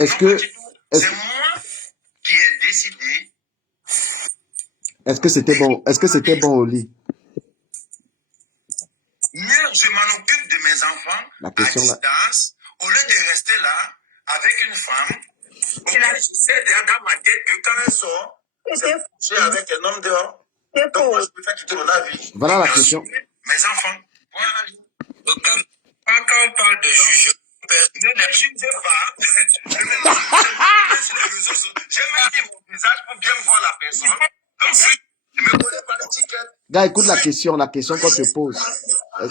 Est-ce que... C'est moi qui ai décidé. Est-ce que c'était bon? Est-ce que c'était bon au lit? Mieux, je m'en occupe de mes enfants à distance, au lieu de rester là avec une femme. Je sais dans ma tête que quand elle sort, c'est avec un homme dehors. Donc moi, je préfère quitter mon avis. Voilà la question. Mes enfants. Voilà. Quand on parle de juge, ne me jugez pas. Je me dis mon visage pour bien voir la personne. Donc si je me connais pas l'étiquette. Gars, écoute la question qu'on te pose. La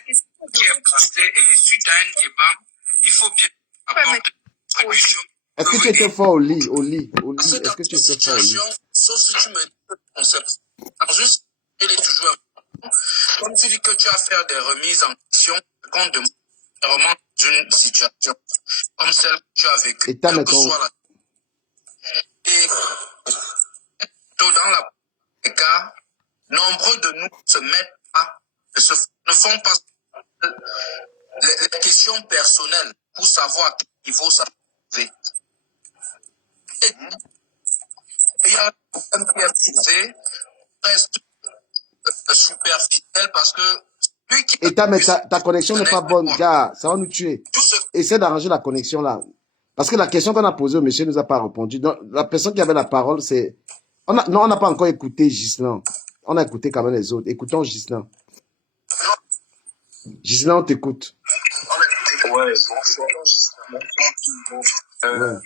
question qui est posée et suite à un débat, il faut bien apporter une contribution. Est-ce que tu étais fort au lit? Est-ce que tu étais fort au lit? Sauf si tu me dis que concept. Juste, il est toujours comme tu dis que tu as fait des remises en question, compte de vraiment d'une situation comme celle que tu as vécue. Et dans la cas, nombreux de nous se mettent ne font pas les questions personnelles pour savoir à quel niveau ça va. Et il y a un qui est posé, reste superficiel parce que mais ta connexion n'est pas bonne, gars, ça va nous tuer. Essaie d'arranger la connexion là. Parce que la question qu'on a posée au monsieur ne nous a pas répondu. Donc, la personne qui avait la parole, c'est... on n'a pas encore écouté Ghislain. On a écouté quand même les autres. Écoutons Ghislain. Ghislain, on t'écoute. Ouais, bonsoir. Ouais.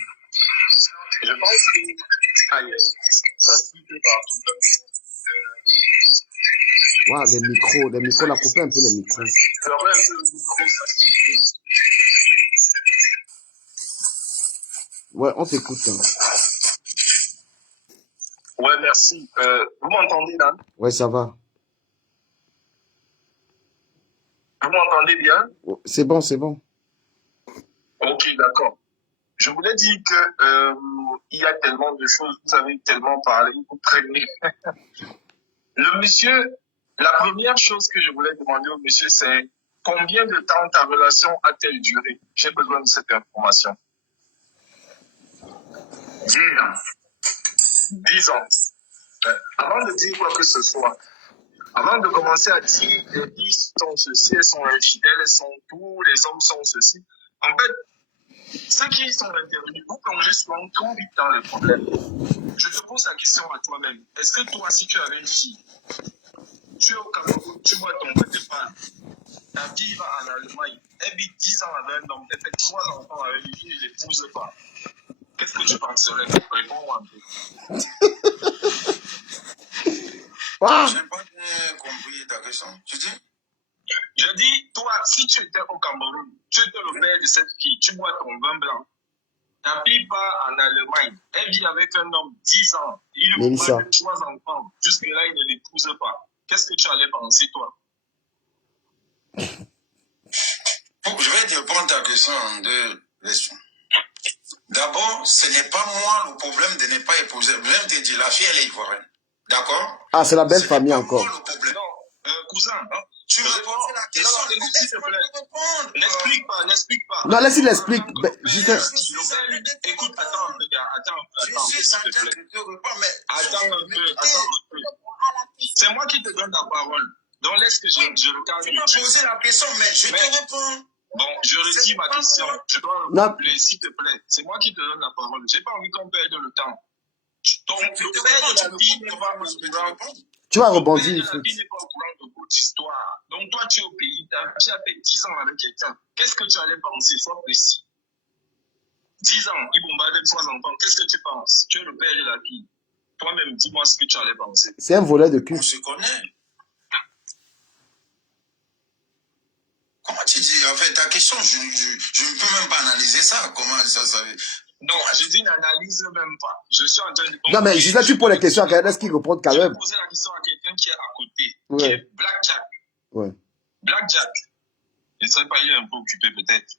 Je pense que... ça se fait partout. Wow, les micros, on a coupé un peu les micros. Ouais, on t'écoute. Hein. Ouais, merci. Vous m'entendez là? Ouais, ça va. Vous m'entendez bien? C'est bon, c'est bon. Ok, d'accord. Je voulais dire que il y a tellement de choses, vous avez tellement parlé, vous prenez. Le monsieur, la première chose que je voulais demander au monsieur, c'est combien de temps ta relation a-t-elle duré? J'ai besoin de cette information. 10 ans. 10 ans. Avant de dire quoi que ce soit, avant de commencer à dire les filles sont ceci, elles sont infidèles, elles sont tout, les hommes sont ceci, en fait, ceux qui sont intervenus, vous plongez souvent trop vite dans les problèmes. Je te pose la question à toi-même. Est-ce que toi, si tu avais une fille, tu es au Cameroun, tu vois ton côté pas, ta fille va en Allemagne, elle vit 10 ans avec un homme, elle fait 3 enfants avec lui, il ne l'épouse pas. Qu'est-ce que tu penserais? Réponds-moi un peu. Ah. Je n'ai pas bien compris ta question. Tu dis? Je dis, toi, si tu étais au Cameroun, tu étais le père de cette fille, tu bois ton vin blanc, ta fille part en Allemagne, elle vit avec un homme 10 ans, il lui prend 3 enfants, jusque-là, il ne l'épouse pas. Qu'est-ce que tu allais penser, toi? Je vais te répondre à ta question en 2 questions. D'abord, ce n'est pas moi le problème de ne pas épouser. Je viens te dire, la fille, elle est ivoirienne. D'accord? Ah, c'est la belle famille encore. Moi, le problème. Non, cousin, hein? Tu veux poser la question, s'il te plaît. N'explique pas. Non, laisse-il l'explique. Écoute, attends un peu. Je suis en train de te répondre, mais... Attends un peu. C'est moi qui te donne la parole. Donc, laisse que je le calme. Tu m'as posé la question, mais je te réponds. Bon, je retire ma question. Je dois le rappeler, s'il te plaît. C'est moi qui te donne la parole. J'ai pas envie qu'on perde le temps. Donc, le père de la vie n'est pas au courant. Tu vas rebondir. Le père de la vie n'est pas au courant de votre histoire. Donc, toi, tu es au pays. Tu as fait 10 ans avec quelqu'un. Qu'est-ce que tu allais penser? Sois précis. 10 ans, il bombarde 3 enfants. Qu'est-ce que tu penses? Tu es le père de la vie. Toi-même, dis-moi ce que tu allais penser. C'est un volet de cul. On se connaît. Comment tu dis? En fait, ta question, je ne peux même pas analyser ça. Comment ça veut... Non, je dis n'analyse même pas. Je suis en train de... Non, mais Gisèle, tu poses la question à quelqu'un, est-ce qu'il répond quand même? Je vais poser la question à quelqu'un qui est à côté, qui est Black Jack. Ouais. Black Jack. Je ne sais pas, il est un peu occupé peut-être.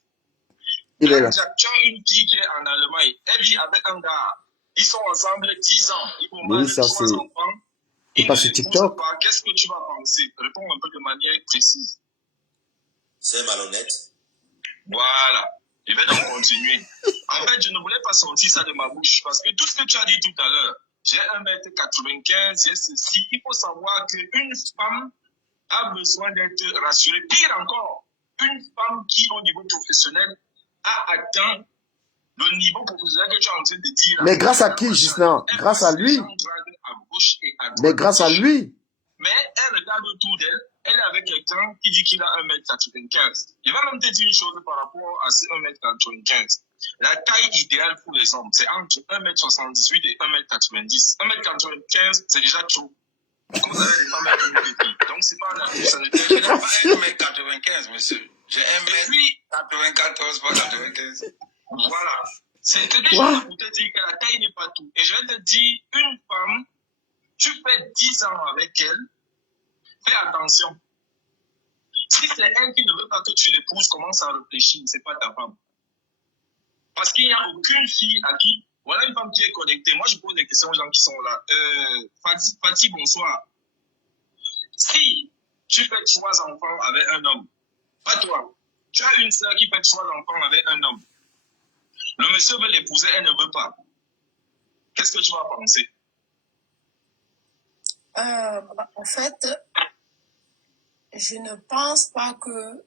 Il est là. Black Jack, tu as une fille qui est en Allemagne. Elle vit avec un gars. Ils sont ensemble 10 ans. Ils vont avoir 3 enfants. Il passe sur TikTok. Qu'est-ce que tu vas penser? Réponds un peu de manière précise. C'est malhonnête. Voilà. Je vais donc continuer. En fait, je ne voulais pas sortir ça de ma bouche parce que tout ce que tu as dit tout à l'heure, j'ai 1m95, j'ai ceci. Il faut savoir qu'une femme a besoin d'être rassurée. Pire encore, une femme qui, au niveau professionnel, a atteint le niveau professionnel que tu es en train de dire. Mais grâce à qui, Gislain? Grâce à lui. Mais grâce à lui. Mais elle regarde autour d'elle, elle est avec quelqu'un qui dit qu'il a 1m95. Je vais même te dire une chose par rapport à ce 1m95. La taille idéale pour les hommes, c'est entre 1m78 et 1m90. 1m95, c'est déjà trop. Comme vous avez des femmes avec une petite. Donc, c'est pas la ça ne Je n'ai pas 1m95, monsieur. J'ai 1m94, pas 95. Voilà. C'est quelque chose pour te dire que la taille n'est pas tout. Et je vais te dire, une femme, tu fais 10 ans avec elle, fais attention. Si c'est elle qui ne veut pas que tu l'épouses, commence à réfléchir, c'est pas ta femme. Parce qu'il n'y a aucune fille à qui, voilà une femme qui est connectée. Moi, je pose des questions aux gens qui sont là. Fatih, bonsoir. Si tu fais 3 enfants avec un homme, pas toi, tu as une sœur qui fait 3 enfants avec un homme. Le monsieur veut l'épouser, elle ne veut pas. Qu'est-ce que tu vas penser? En fait, je ne pense pas que...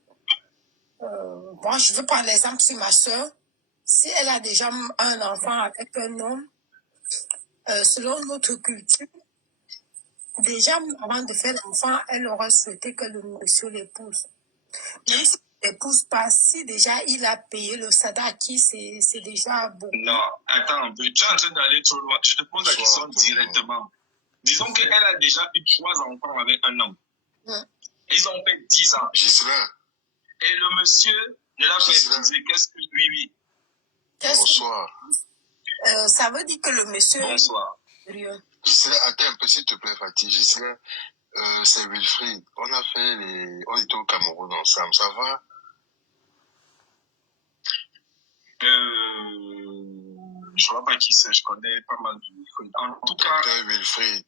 moi, je veux prendre l'exemple sur ma soeur. Si elle a déjà un enfant avec un homme, selon notre culture, déjà avant de faire l'enfant, elle aurait souhaité que le monsieur l'épouse. Même s'il ne l'épouse pas, si déjà il a payé le sadaki, c'est déjà beaucoup. Non, attends un peu. Tu es en train d'aller trop loin. Je te pose la question directement. Disons qu'elle a déjà eu 3 enfants avec un homme. Ils ont fait 10 ans. Gislain. Et le monsieur ne l'a pas épousé. Qu'est-ce que... Oui. Bonsoir. Ça veut dire que le monsieur... Bonsoir. Gislain, attends un peu s'il te plaît, Fatih. Gislain, c'est Wilfried. On était au Cameroun ensemble, ça va? Je vois pas qui c'est, je connais pas mal de Wilfried. En tout cas... Wilfried.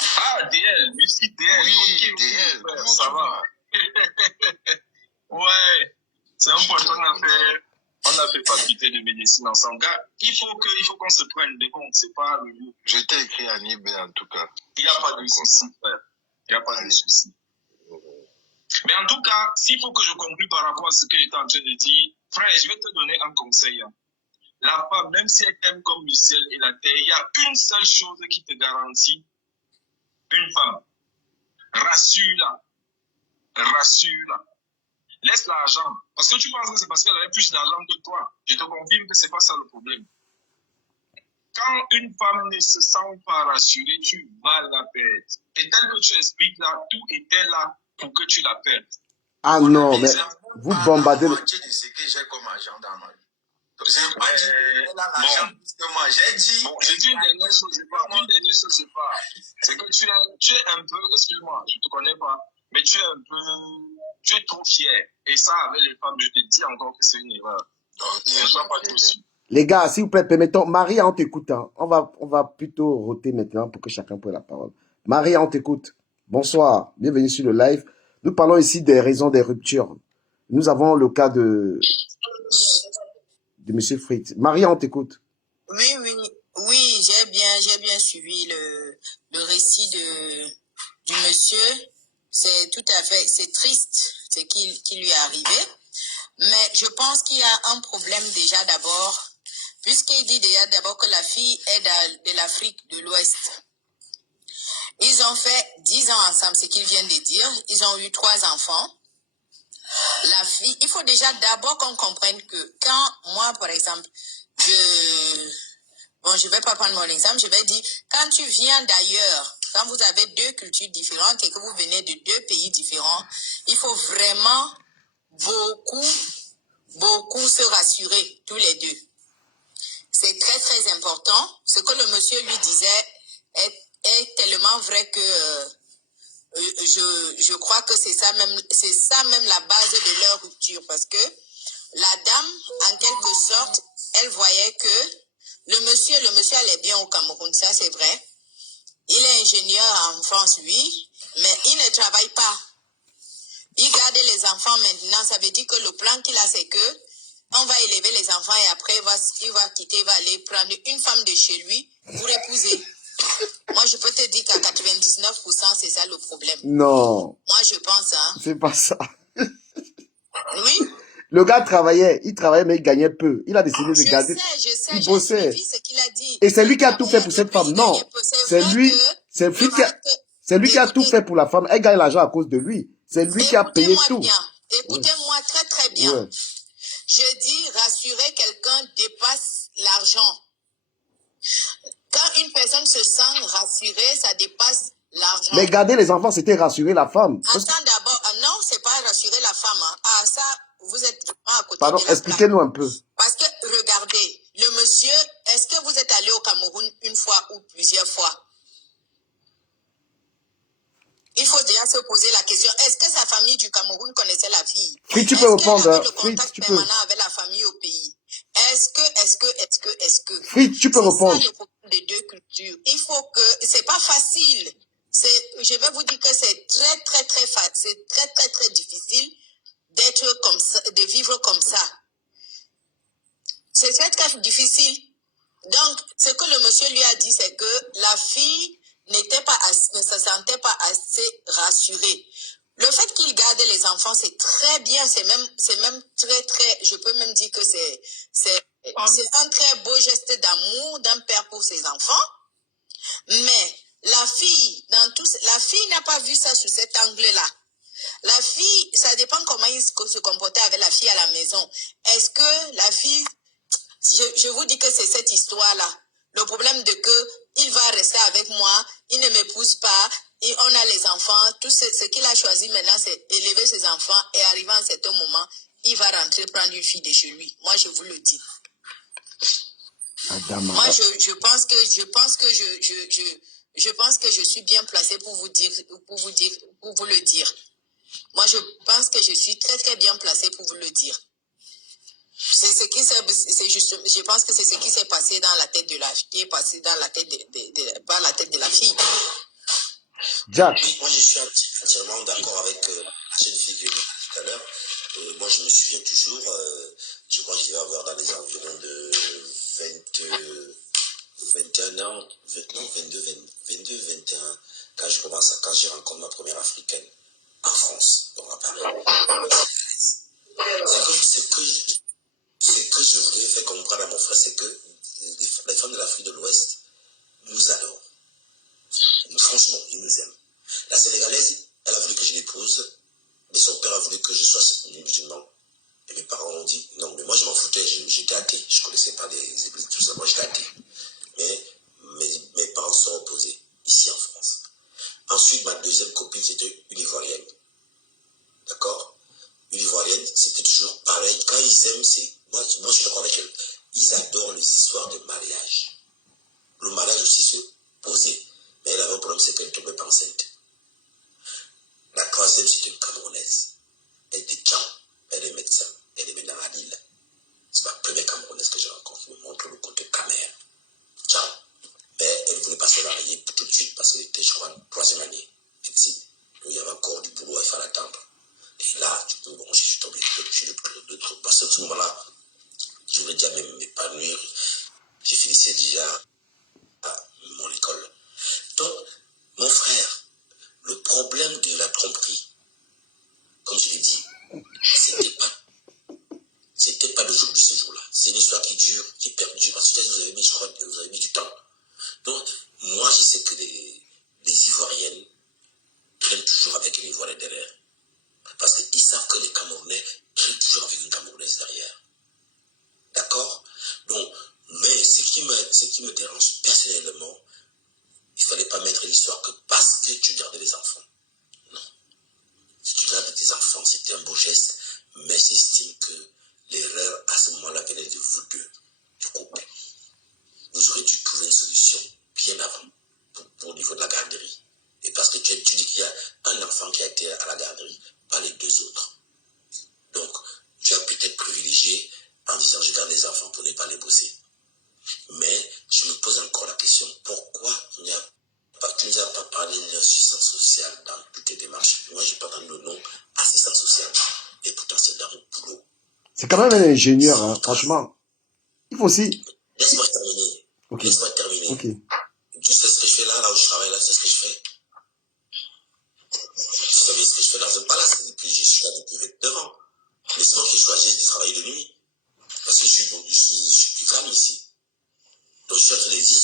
Ah, DL, Wilfried DL. Oui, DL, comment ça va? Ouais, c'est un pote, on a fait faculté de médecine ensemble. Gars, il faut qu'on se prenne, mais bon, c'est pas le lieu. Je t'ai écrit à Nibé en tout cas. Il n'y a pas de souci, frère. Il n'y a pas de souci. Mais en tout cas, s'il faut que je conclue par rapport à ce que j'étais en train de dire, frère, je vais te donner un conseil. La femme, même si elle t'aime comme le ciel et la terre, il y a une seule chose qui te garantit une femme. Rassure-la. Rassure-la. Laisse l'argent. Parce que tu penses que c'est parce qu'elle avait plus d'argent que toi. Je te confirme que c'est pas ça le problème. Quand une femme ne se sent pas rassurée, tu vas la perdre. Et tel que tu expliques là, tout était là pour que tu la perdes. Ah non, mais vous bombardez... La moitié de ce que j'ai comme argent dans ma vie. C'est pas dit qu'elle a l'argent plus que moi. J'ai dit... Bon, j'ai dit une dernière chose, c'est pas. C'est que tu es un peu... Excuse-moi, je te connais pas. Mais tu es un peu... Tu es trop fier. Et ça, avec les femmes, je te dis encore que c'est une erreur. Ne sois pas trop sûr. Les gars, s'il vous plaît, permettons... Maria, on t'écoute. Hein. On va plutôt roter maintenant pour que chacun prenne la parole. Maria, on t'écoute. Bonsoir. Bienvenue sur le live. Nous parlons ici des raisons des ruptures. Nous avons le cas de M. Fritz. Maria, on t'écoute. Oui, j'ai bien suivi le récit du monsieur. C'est tout à fait, c'est triste ce qui lui est arrivé. Mais je pense qu'il y a un problème déjà d'abord, puisqu'il dit déjà d'abord que la fille est de l'Afrique de l'Ouest. Ils ont fait 10 ans ensemble, ce qu'ils viennent de dire. Ils ont eu 3 enfants. La fille, il faut déjà d'abord qu'on comprenne que quand moi, par exemple, je vais pas prendre mon exemple, je vais dire, quand tu viens d'ailleurs, quand vous avez 2 cultures différentes et que vous venez de 2 pays différents, il faut vraiment beaucoup se rassurer, tous les deux. C'est très, très important. Ce que le monsieur lui disait est tellement vrai que je crois que c'est ça même la base de leur rupture, parce que la dame, en quelque sorte, elle voyait que le monsieur allait bien au Cameroun, ça c'est vrai. Il est ingénieur en France, lui, mais il ne travaille pas. Il garde les enfants maintenant, ça veut dire que le plan qu'il a, c'est que On va élever les enfants et après, il va quitter, il va aller prendre une femme de chez lui pour épouser. Moi, je peux te dire qu'à 99%, c'est ça le problème. Non. Moi, je pense, hein. C'est pas ça. Oui. Le gars travaillait, mais il gagnait peu. Il a décidé de garder. Je sais, Il j'ai bossait. suivi ce qu'il a dit. Et c'est lui qui a tout fait pour cette femme. Non. C'est lui qui a tout fait pour la femme. Elle gagne l'argent à cause de lui. C'est lui qui a payé tout. Écoutez-moi très très bien. Ouais. Je dis rassurer quelqu'un dépasse l'argent. Quand une personne se sent rassurée, ça dépasse l'argent. Mais garder les enfants, c'était rassurer la femme. Attends d'abord. Non, c'est pas rassurer la femme. Hein. Ah, ça, vous êtes vraiment à côté Pardon, de la expliquez-nous un peu. Parce que, regardez, le monsieur, est-ce que vous êtes allé au Cameroun une fois ou plusieurs fois? Il faut déjà se poser la question, est-ce que sa famille du Cameroun connaissait la fille? Fritz, tu peux répondre. Est-ce qu'elle avait le Fritz, contact tu peux. permanent avec la famille au pays? Est-ce que? Fritz, tu peux répondre. C'est ça le problème des deux cultures. Il faut que, c'est pas facile. Je vais vous dire que c'est très, très, très facile. C'est très, très, très difficile d'être comme ça, de vivre comme ça. C'est très, très difficile. Donc, ce que le monsieur lui a dit, c'est que la fille ne se sentait pas assez rassurée. Le fait qu'il garde les enfants, c'est très bien, c'est même très, très, je peux même dire que c'est un très beau geste d'amour d'un père pour ses enfants. Mais la fille n'a pas vu ça sous cet angle-là. La fille, ça dépend comment il se comportait avec la fille à la maison. Est-ce que la fille, je vous dis que c'est cette histoire-là. Le problème de que il va rester avec moi, il ne m'épouse pas, et on a les enfants. Tout ce qu'il a choisi maintenant, c'est élever ses enfants et arriver à un certain moment, il va rentrer prendre une fille de chez lui. Moi, je vous le dis. Moi, je pense que je suis bien placée pour vous le dire. Moi, je pense que je suis très, très bien placée pour vous le dire. Je pense que c'est ce qui s'est passé dans la tête de la fille, qui est passé dans la tête par la tête de la fille. Jack. Moi, je suis entièrement d'accord avec la jeune fille que j'ai dit tout à l'heure. Moi, je me souviens toujours, je crois que je devais avoir dans les environs de 21 ans, 22, 21, quand j'ai rencontré ma première africaine en France, donc à Paris. Ce que je voulais faire comprendre à mon frère, c'est que les femmes de l'Afrique de l'Ouest nous adorent. Franchement, ils nous aiment. La Sénégalaise, elle a voulu que je l'épouse, mais son père a voulu que je sois musulman. Et mes parents ont dit non, mais moi je m'en foutais, j'étais athée, je ne connaissais pas les églises, tout ça, moi j'étais athée. Mais mes parents sont opposés, ici en France. Ensuite, ma deuxième copine, c'était une Ivoirienne. D'accord? Une Ivoirienne, c'était toujours pareil. Quand ils aiment, moi je suis d'accord avec elle. Ils adorent les histoires de mariage. Le mariage aussi se posait. Mais elle avait un problème, c'est qu'elle ne tombait pas enceinte. La troisième, c'était une Camerounaise. Elle était Tchao. Elle est médecin. Elle est maintenant à Lille. C'est ma première Camerounaise que j'ai rencontrée. Elle me montre le côté camère. Tchao. Mais elle voulait pas se marier tout de suite parce qu'elle était, je crois, 3e année médecine. Donc il y avait encore du boulot, il fallait attendre. Et là, bon, je suis tombé de trucs. Parce qu'à ce moment-là, je voulais déjà même m'épanouir. J'ai finissé déjà à mon école. Donc, mon frère, le problème de la tromperie, comme je l'ai dit, c'était pas le jour de ce jour-là. C'est une histoire qui dure, qui perdure. Parce que vous avez mis du temps. Donc, moi, je sais que les Ivoiriennes traînent toujours avec une Ivoirienne derrière. Parce qu'ils savent que les Camerounais traînent toujours avec une Camerounaise derrière. D'accord? Donc, mais ce qui me dérange personnellement, il ne fallait pas mettre l'histoire que parce que tu gardais les enfants. Non. Si tu gardes tes enfants, c'était un beau geste, mais j'estime que l'erreur à ce moment-là venait de vous deux, du couple. Vous aurez dû trouver une solution bien avant pour au niveau de la garderie. Et parce que tu dis qu'il y a un enfant qui a été à la garderie, pas les deux autres. Donc, tu as peut-être privilégié en disant je garde les enfants pour ne pas les bosser. Mais je me pose encore la question, pourquoi tu ne nous as pas parlé d'assistance sociale dans toutes tes démarches? Moi, je n'ai pas entendu le nom assistance sociale. Et pourtant, c'est dans le boulot. C'est quand même un ingénieur, hein, franchement. Il faut aussi... Laisse-moi terminer. Ok. Laisse-moi terminer. Ok. Tu sais ce que je fais là où je travaille là, c'est ce que je fais. Tu savais ce que je fais dans un palace depuis, je suis là depuis 29 ans. Mais c'est moi qui choisis de travailler de nuit. Parce que je suis plus calme ici. Donc je suis en train de dire,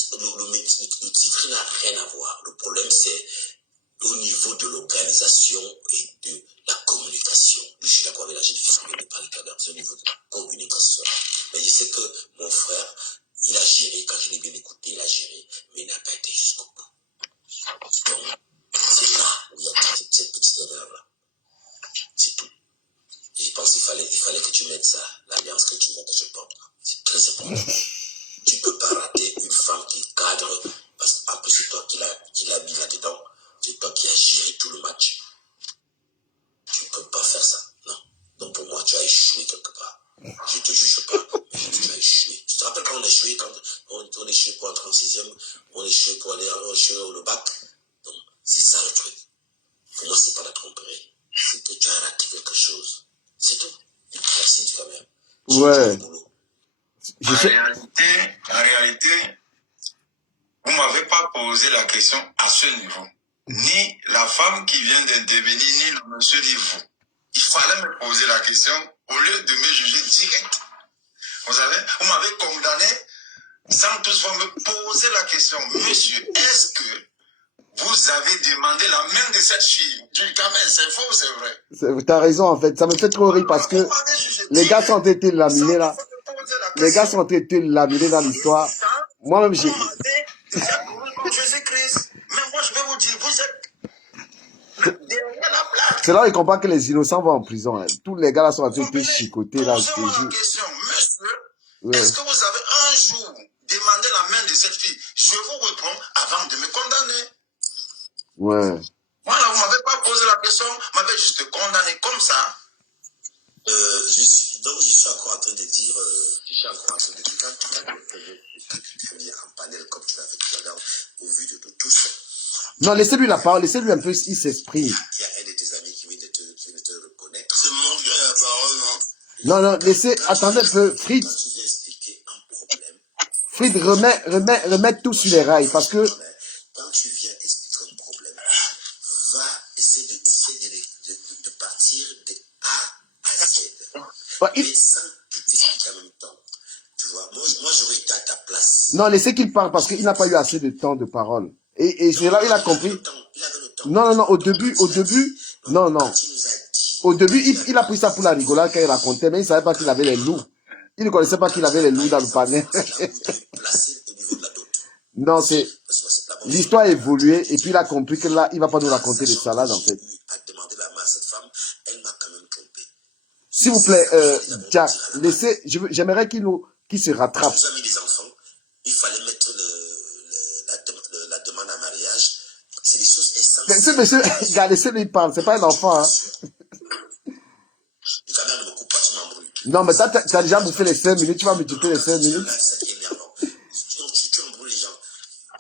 le titre n'a rien à voir. Le problème c'est au niveau de l'organisation et de la communication. Je suis d'accord avec la jeune fille qui vient de parler tout à l'heure, c'est au niveau de la communication. Mais je sais que mon frère, il a géré, quand je l'ai bien écouté, il a géré, mais il n'a pas été jusqu'au bout. Donc, c'est là où il y a cette petite erreur-là. C'est tout. Et je pense qu'il fallait que tu mettes ça, l'alliance que tu veux que je porte. C'est très important. Tu ne peux pas rater une femme qui cadre, parce qu'en plus c'est toi qui l'as mis là-dedans, c'est toi qui as géré tout le match. Tu ne peux pas faire ça, non. Donc pour moi, tu as échoué quelque part. Je ne te juge pas, mais je dis que tu as échoué. Tu te rappelles quand on a échoué, quand on a échoué pour entrer en 6e, on a échoué pour aller au bac. Donc c'est ça le truc. Pour moi, c'est pas la tromperie. C'est que tu as raté quelque chose. C'est tout. Merci du caméra. Ouais. En réalité, vous ne m'avez pas posé la question à ce niveau. Ni la femme qui vient d'intervenir, ni le monsieur, ni vous. Il fallait me poser la question au lieu de me juger direct. Vous savez, vous m'avez condamné sans toutefois me poser la question. Monsieur, est-ce que vous avez demandé la main de cette fille du Cameroun? C'est faux ou c'est vrai? T'as raison, en fait. Ça me fait trop rire parce que les gars sont en train de laminer là. Les gars sont en train de laminer dans l'histoire. Moi-même, j'ai... Jésus-Christ. Mais moi, je vais vous dire, vous êtes derrière la plaque. C'est là qu'ils comprennent que les innocents vont en prison. Hein. Tous les gars là sont en train de chicoter là. Posez-moi la question, monsieur, est-ce que vous avez un jour demandé la main de cette fille? Je vous réponds avant de me condamner. Ouais. Voilà, vous ne m'avez pas posé la question, vous m'avez juste condamné comme ça. Donc je suis encore en train de dire, quand tu viens en panel comme tu l'as fait tout à l'heure, au vu de tous. Non, laissez-lui la parole, laissez-lui un peu, il s'exprime. Il y a un de tes amis qui vient de te reconnaître. C'est mon gars la parole, non? Non, laissez, attendez un peu, Fritz. Quand tu viens expliquer un problème. Fritz, remets tout sur les rails, parce que... Quand tu viens expliquer un problème, va essayer de partir de A à Z. Ouais, Mais sans tout expliquer en même temps. Tu vois, moi j'aurais été à ta place. Non, laissez qu'il parle, parce qu'il n'a pas eu assez de temps de parole. Et c'est là, il a compris. Non, au début, non. Au début, il a pris ça pour la rigolade quand il racontait, mais il ne savait pas qu'il avait les loups. Il ne connaissait pas qu'il avait les loups dans le panel. Non, c'est... L'histoire a évolué, et puis il a compris que là, il ne va pas nous raconter des salades, en fait. S'il vous plaît, Jack, laissez... J'aimerais qu'il se rattrape. Il fallait mettre la demande en mariage. C'est des choses essentielles. Ce monsieur, laissez-lui parler, c'est pas un enfant. Hein. Non, mais tu as déjà bouffé les 5 minutes, tu vas me tuer les 5 minutes. Tu embrouilles les gens.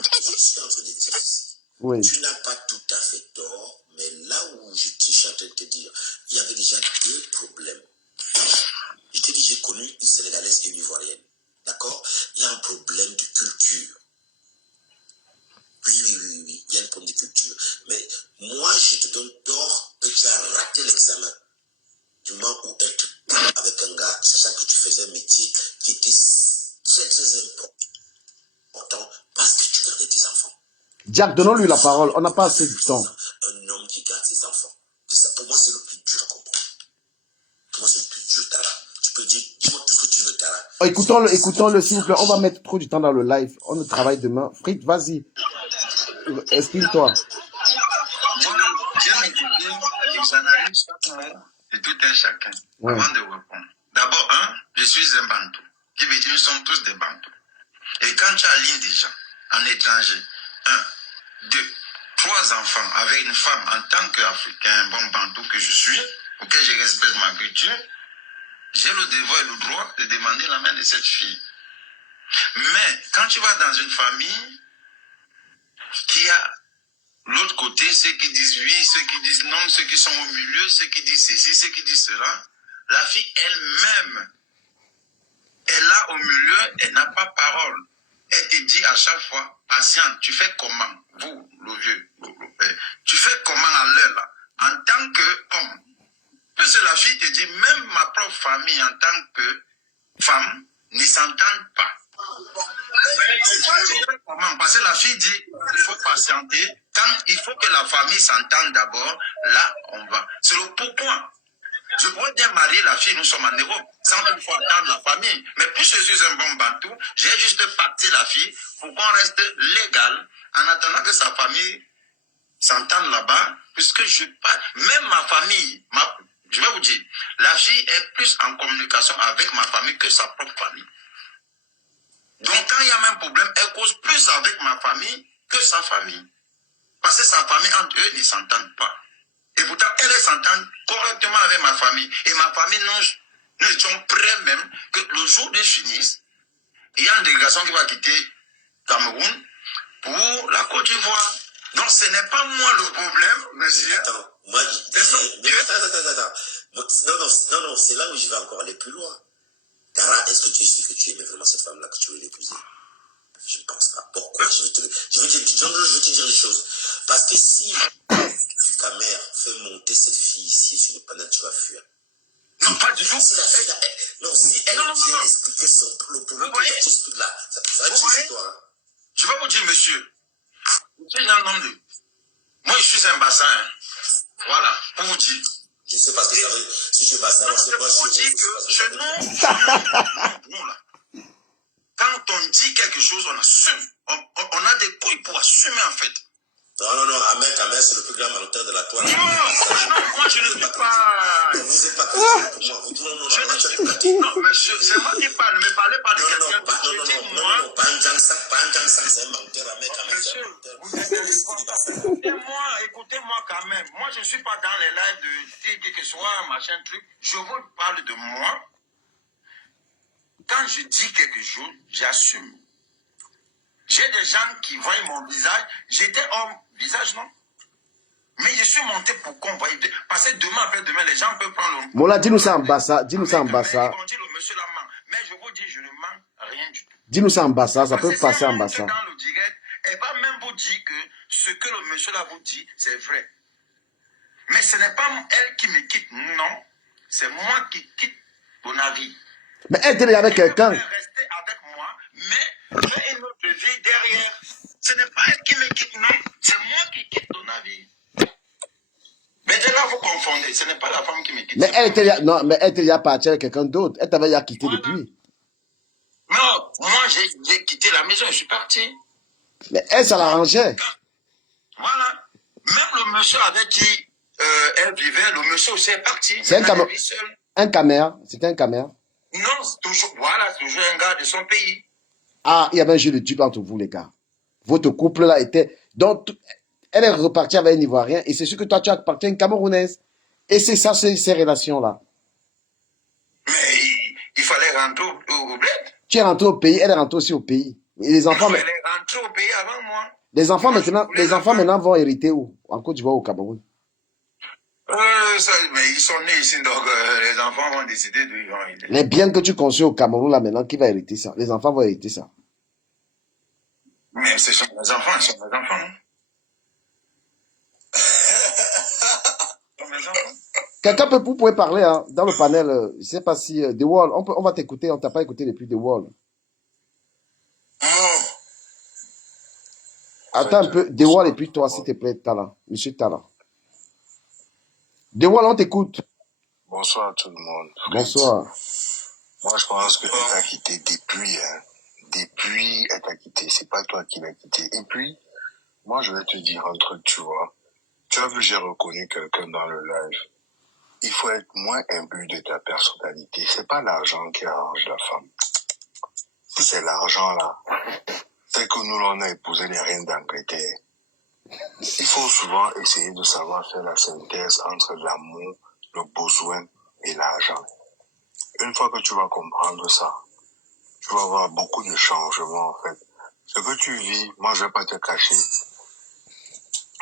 Je suis en train de dire ceci. Oui. Tu n'as pas tout à fait tort, mais là où je suis en train de te dire, il y avait déjà 2 problèmes. Je te dis, j'ai connu une Sénégalaise et une Ivoirienne. D'accord? Il y a un problème de culture. Oui, il y a un problème de culture. Mais moi, je te donne tort que tu as raté l'examen. Du moment où être avec un gars, sachant que tu faisais un métier qui était très, très important parce que tu gardais tes enfants. Jack, donnons-lui la parole. On n'a pas assez de temps. Un homme qui garde ses enfants. Ça, pour moi, c'est le plus dur à comprendre. Pour moi, c'est le plus dur, Tara. Tu peux dire, dis-moi tout ce que tu veux, Tara. Oh, écoutons-le, s'il vous plaît. On va mettre trop du temps dans le live. On ne travaille demain. Fritz, vas-y. Exprime-toi. Voilà, j'aime écouter et j'analyse tout le monde et tout un chacun avant de répondre. D'abord, je suis un Bantou, qui veut dire nous sommes tous des Bantous. Et quand tu alignes des gens en étranger, 2, 3 enfants avec une femme en tant qu'Africain, bon Bantou que je suis, auquel je respecte ma culture, j'ai le devoir et le droit de demander la main de cette fille. Mais quand tu vas dans une famille qui a l'autre côté, ceux qui disent oui, ceux qui disent non, ceux qui sont au milieu, ceux qui disent ceci, ceux qui disent cela, la fille elle-même à chaque fois, patiente, tu fais comment, vous, le vieux, tu fais comment à l'heure là, en tant qu'homme. Parce que la fille te dit, même ma propre famille en tant que femme ne s'entendent pas. Comment? Parce que la fille dit, il faut patienter. Quand il faut que la famille s'entende d'abord, là, on va. C'est le pourquoi. Je pourrais bien marier la fille, nous sommes en Europe, sans toutefois attendre la famille. Mais puisque je suis un bon bantou, j'ai juste pacté la fille pour qu'on reste légal en attendant que sa famille s'entende là-bas, puisque même ma famille, je vais vous dire, la fille est plus en communication avec ma famille que sa propre famille. Donc quand il y a même un problème, elle cause plus avec ma famille que sa famille. Parce que sa famille, entre eux, ne s'entendent pas. Et pourtant, elles s'entendent correctement avec ma famille. Et ma famille, nous étions prêts même que le jour de finisse, il y a une délégation qui va quitter Cameroun pour la Côte d'Ivoire. Donc ce n'est pas moi le problème, monsieur. Attends, moi, attends. Non, c'est là où je vais encore aller plus loin. Tara, est-ce que tu es sûr que tu aimais vraiment cette femme-là que tu veux l'épouser? Je ne pense pas. Pourquoi? Je vais te dire les choses. Parce que si ta mère fait monter cette fille ici sur le panel, tu vas fuir. Non, pas du tout. Si la fille, si elle vient expliquer le problème que tu expliques là, ça va être chez toi. Hein. Je vais vous dire, monsieur, je suis un homme de... Moi, je suis un bassin. Hein. Voilà, pour vous dire. Je sais parce que ça veut... Si je bassin, moi, c'est pas sûr. Je dis que non, là. Quand on dit quelque chose, on assume. On a des couilles pour assumer, en fait. Non, Ahmed, c'est le plus grand menteur de la toile. Non, moi je ne suis pas... Non, vous n'êtes pas chrétien pour moi. Non, monsieur, c'est moi qui parle. Ne me parlez pas de quelqu'un. Non, pas un Jangsang, c'est un menteur, Ahmed, c'est un menteur. Écoutez-moi quand même. Moi, je ne suis pas dans les lives de dire quelque soit, machin, truc. Je vous parle de moi. Quand je dis quelque chose, j'assume. J'ai des gens qui voient mon visage. J'étais homme, visage non. Mais je suis monté pour qu'on voie. Parce que demain, après-demain, les gens peuvent prendre le... Bon là, dis-nous ça en bassa, dis-nous ça en bassa. Ils vont dire le monsieur la ment. Mais je vous dis, je ne mens rien du tout. Dis-nous ça en bassa, ça peut passer en bassa. Dans le direct, elle va même vous dire que ce que le monsieur là vous dit, c'est vrai. Mais ce n'est pas elle qui me quitte, non. C'est moi qui quitte ton avis. Mais elle était avec quelqu'un. Elle peut rester avec moi, mais j'ai une autre vie derrière. Ce n'est pas elle qui me quitte, non. C'est moi qui quitte ton avis. Mais de là, vous confondez. Ce n'est pas la femme qui me quitte. Mais elle était déjà partie avec quelqu'un d'autre. Elle t'avait déjà quitté depuis. Non, moi, j'ai quitté la maison, je suis parti. Mais elle, ça l'arrangeait. Voilà. Même le monsieur avec qui elle vivait, le monsieur aussi est parti. C'est un camère. C'était un camère. Non, toujours, voilà, toujours un gars de son pays. Ah, il y avait un jeu de dupe entre vous, les gars. Votre couple-là était... Donc, elle est repartie avec un Ivoirien et c'est sûr que toi, tu as parti à une Camerounaise. Et c'est ça, ces relations-là. Mais il fallait rentrer au bled. Tu es rentré au pays, elle est rentrée aussi au pays. Et les enfants... Elle est rentrée au pays avant moi. Les enfants, maintenant vont hériter où? En Côte d'Ivoire ou au Cameroun? Mais ils sont nés ici, donc les enfants vont décider d'où ils vont hériter. Les biens que tu construis au Cameroun, là, maintenant, qui va hériter ça? Les enfants vont hériter ça. Mais ce sont mes enfants, ils sont mes enfants. Quelqu'un peut, vous pouvez parler hein, dans le panel, je ne sais pas si The Wall, on va t'écouter, on ne t'a pas écouté depuis The Wall. Attends un peu, The Wall et puis toi, s'il te plaît, Tala, monsieur Tala. The Wall, on t'écoute. Bonsoir à tout le monde. Bonsoir. Moi, je pense que elle t'a quitté depuis, hein. Depuis, elle t'a quitté. C'est pas toi qui l'as quitté. Et puis, moi, je vais te dire un truc, tu vois. Tu as vu, j'ai reconnu quelqu'un dans le live. Il faut être moins imbu de ta personnalité. C'est pas l'argent qui arrange la femme. Si c'est l'argent, là, c'est que nous, on a épousé les reines d'Angleterre. Il faut souvent essayer de savoir faire la synthèse entre l'amour, le besoin et l'argent. Une fois que tu vas comprendre ça, tu vas avoir beaucoup de changements, en fait. Ce que tu vis, moi, je vais pas te cacher.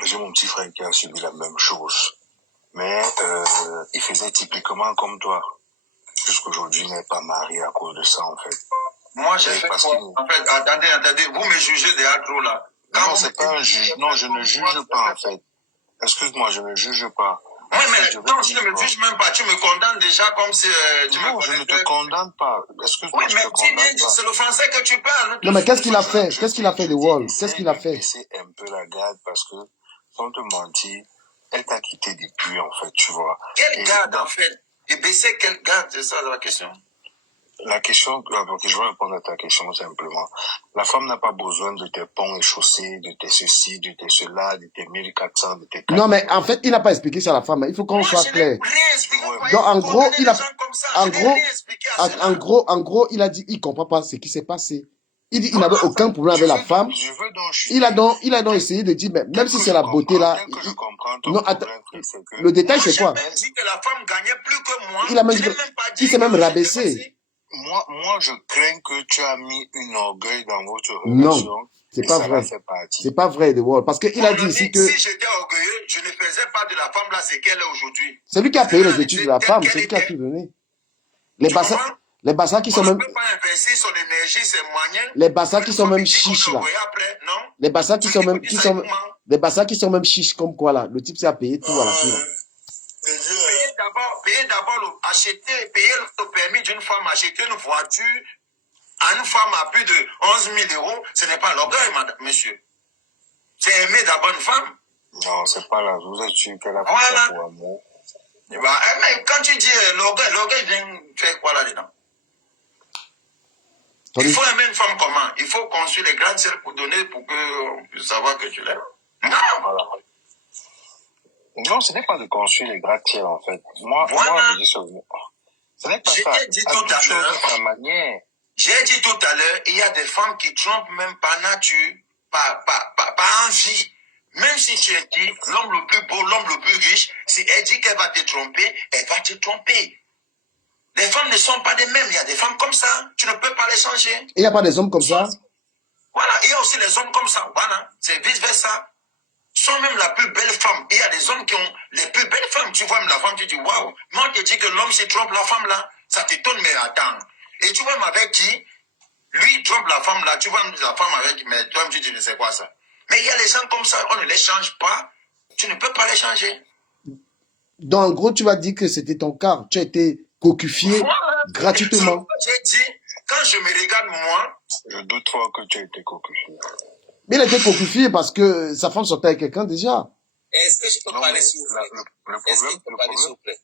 J'ai mon petit frère qui a subi la même chose. Mais il faisait typiquement comme toi. Jusqu'aujourd'hui, il n'est pas marié à cause de ça, en fait. Moi, j'ai fait quoi? En fait, attendez, vous me jugez déjà trop là. Non, c'est pas un juge. Non, je ne juge pas en fait. Excuse-moi, je ne juge pas. Oui, mais quand tu ne me juges même pas, tu me condamnes déjà comme si tu me Non, je ne te condamne pas. Excuse-moi, oui, mais tu viens dire, c'est le français que tu parles. Non, mais qu'est-ce qu'il a fait? Qu'est-ce qu'il a fait de Wall? Qu'est-ce qu'il a fait? Baisser un peu la garde parce que, sans te mentir, elle t'a quitté depuis, en fait, tu vois. Quelle garde, en fait? Et baisser quelle garde, c'est ça la question? La question, donc je vais répondre à ta question simplement. La femme n'a pas besoin de tes ponts et chaussées, de tes ceci, de tes cela, de tes 1400, de tes 400. Non, mais en fait, il n'a pas expliqué ça à la femme. Il faut qu'on soit clair. Donc, en gros, il a, en gros, il a dit, il comprend pas ce qui s'est passé. Il dit, il n'avait aucun problème avec la femme. Il a donc essayé de dire, mais même si c'est la beauté là. Non, attends, le détail c'est quoi? Il a même dit, il s'est même rabaissé. Moi, je crains que tu as mis une orgueil dans votre relation. Non, c'est pas vrai. C'est pas vrai, de Wall. Parce qu'il a dit ici que... Si j'étais orgueilleux, je ne faisais pas de la femme là ce qu'elle est aujourd'hui. C'est lui qui a payé les études de la femme, c'est lui qui a tout donné. Les bassins qui sont même... On ne peut pas investir son énergie, ses moyens. Les bassins qui sont même chiches là. Les bassins qui sont même... Les bassins qui sont même chiches comme quoi là. Le type s'est payé tout à la fin. Payer d'abord, payer le permis d'une femme, acheter une voiture à une femme à plus de 11 000 €, ce n'est pas l'orgueil, madame, monsieur. C'est aimer d'abord une femme. Non, c'est pas là. Vous êtes sûr qu'elle a fait ça pour amour. Mais quand tu dis l'orgueil vient faire quoi là-dedans? Il faut aimer une femme comment? Il faut construire les grandes ciels pour donner, pour qu'on puisse savoir que tu l'aimes. Non. Voilà. Non, ce n'est pas de construire les gratte-ciels, en fait. Moi, je dis ça. Ce n'est pas ça. J'ai dit tout à l'heure. J'ai dit tout à l'heure, il y a des femmes qui trompent même par nature, par envie. Même si tu es dit, l'homme le plus beau, l'homme le plus riche, si elle dit qu'elle va te tromper, elle va te tromper. Les femmes ne sont pas les mêmes. Il y a des femmes comme ça. Tu ne peux pas les changer. Il n'y a pas des hommes comme ça? Voilà. Il y a aussi les hommes comme ça. Voilà. C'est vice-versa. Sont même la plus belle femme. Il y a des hommes qui ont les plus belles femmes. Tu vois même la femme, tu dis, waouh. Moi, je te dis que l'homme se trompe la femme là. Ça t'étonne, mais attends. Et tu vois même avec qui? Lui, il trompe la femme là. Tu vois même la femme avec qui? Mais toi, tu dis, mais c'est quoi ça? Mais il y a les gens comme ça. On ne les change pas. Tu ne peux pas les changer. Donc, en gros, tu vas dire que c'était ton cas. Tu as été cocufié gratuitement. J'ai dit, quand je me regarde moi... Je doute fort que tu as été cocufié. Mais il a été cocufié parce que sa femme sortait avec quelqu'un déjà. Est-ce que je peux parler s'il vous plaît? Est-ce que je peux parler s'il vous plaît?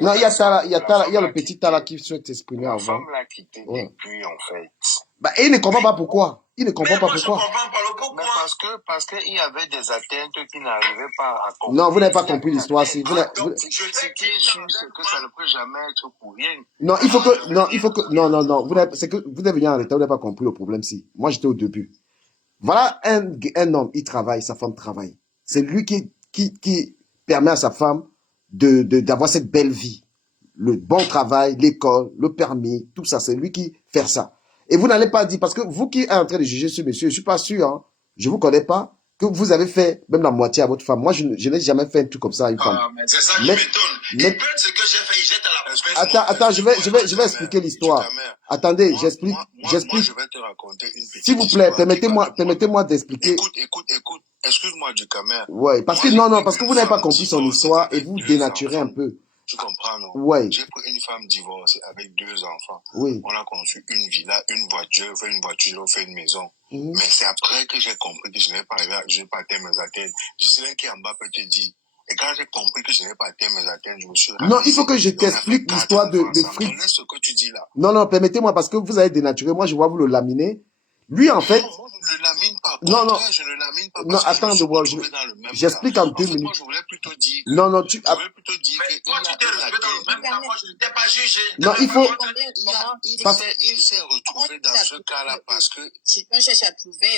Non, il y a le petit Tala qui souhaite s'exprimer avant. La femme l'a quitté depuis, en fait. Bah, et il ne comprend pas pourquoi. Il ne comprend pas pourquoi. Mais parce qu'il y avait des atteintes qui n'arrivaient pas à comprendre. Non, vous n'avez pas compris l'histoire. Ce qui est sûr, c'est que ça ne peut jamais être pour rien. Non, c'est que vous devez venir en l'état, vous n'avez pas compris le problème si. Moi, j'étais au début. Voilà un homme, il travaille, sa femme travaille. C'est lui qui permet à sa femme d'avoir cette belle vie. Le bon travail, l'école, le permis, tout ça, c'est lui qui fait ça. Et vous n'allez pas dire, parce que vous qui êtes en train de juger ce monsieur, je suis pas sûr, hein, je vous connais pas, que vous avez fait même la moitié à votre femme. Moi, je n'ai jamais fait un truc comme ça à une femme. Mais c'est ça qui m'étonne. Mais ce que j'ai fait, il jette à la poubelle. Attends, je vais expliquer l'histoire. Attendez, j'explique. Moi, je vais te raconter une petite S'il vous plaît, permettez-moi d'expliquer. Écoute. Excuse-moi, Ducamer. Ouais, parce que parce que vous n'avez pas compris son histoire et vous dénaturez un peu. Tu comprends, non? Ouais. J'ai pris une femme divorcée avec 2 enfants. Oui. On a conçu une villa, une voiture, fait une maison. Mais c'est après que j'ai compris que je n'ai pas atteint mes atteintes. Je sais qui en bas peut te dire. Et quand j'ai compris que je n'ai pas atteint mes atteintes, je me suis... Non, il faut que je t'explique l'histoire de Fritz. Ce que tu dis là. Non, permettez-moi, parce que vous avez dénaturé. Moi, je vois vous le laminer. Lui, en fait... Non, je ne lamine pas. Je ne lamine pas. Non, attends, j'explique en 2 minutes. Moi, je voulais plutôt dire que... Non, Je voulais plutôt dire que... Toi, tu t'es retrouvé dans le même cas, moi, je n'étais pas jugé. Non, il faut... Il s'est retrouvé dans ce cas-là parce que... Chacun cherche à trouver...